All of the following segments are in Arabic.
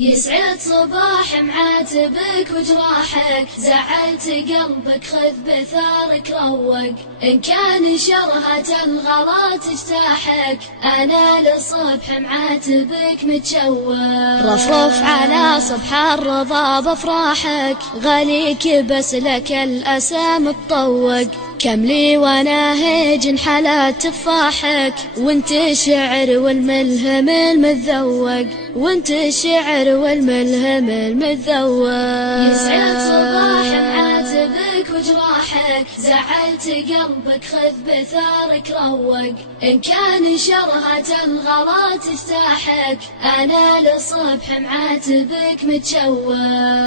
يسعد صباح معاتبك وجراحك، زعلت قلبك خذ بثارك روق، إن كان شرهة الغلا تجتاحك، أنا للصبح معاتبك متشوق. رفرف على صبح الرضا بافراحك، غاليك بس لك الأسى متطوق، كم لي وانا هيج حلا تفاحك، وانت الشعر والملهم المتذوق، وانت الشعر والملهم المتذوق. يسعد صباح معاتبك وجراحك، زعلت قلبك خذ بثارك روق، إن كان شرهة الغلا تجتاحك، أنا للصبح معاتبك متشوق.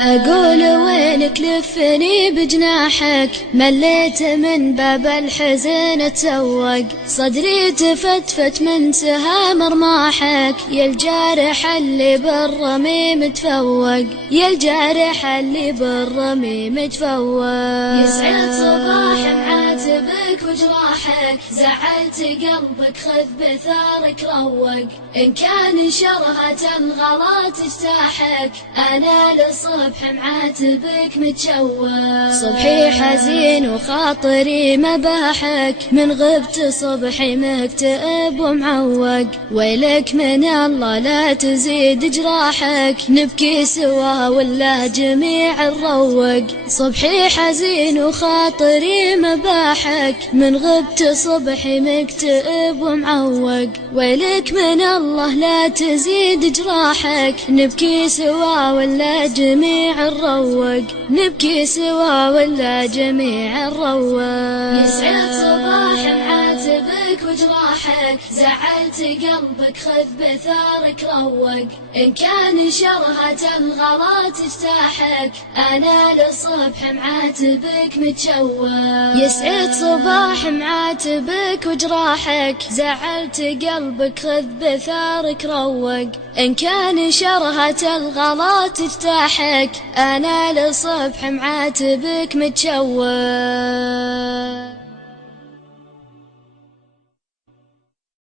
أقول وينك لفني بجناحك، مليت من باب الحزن تسوق، صدري تفتفت من سهام رماحك، يا الجارح اللي بالرمي متفوق، يا الجارح اللي بالرمي متفوق. يسعد صباح معاتبك وجراحك، زعلت قلبك خذ بثارك روق، إن كان شرهة الغلا تجتاحك، أنا للصبح معاتبك متشوق. صبحي حزين وخاطري مباحك، من غبت صبحي مكتئب ومعوق، ويلك من الله لا تزيد جراحك، نبكي سوا ولا جميع نروق. صبحي حزين وخاطري مباحك، من غبت صبحي مكتئب ومعوق، ويلك من الله لا تزيد جراحك، نبكي سوا ولا جميع نروق، نبكي سوا ولا جميع نروق. يسعد صباح معاتبك وجراحك، زعلت قلبك خذ بثارك روق، إن كان شرهة الغلا تجتاحك، أنا للصبح معاتبك متشوق. يسعد صباح معاتبك وجراحك، زعلت قلبك خذ بثارك روق، إن كان شرهة الغلا تجتاحك، أنا للصبح معاتبك متشوق.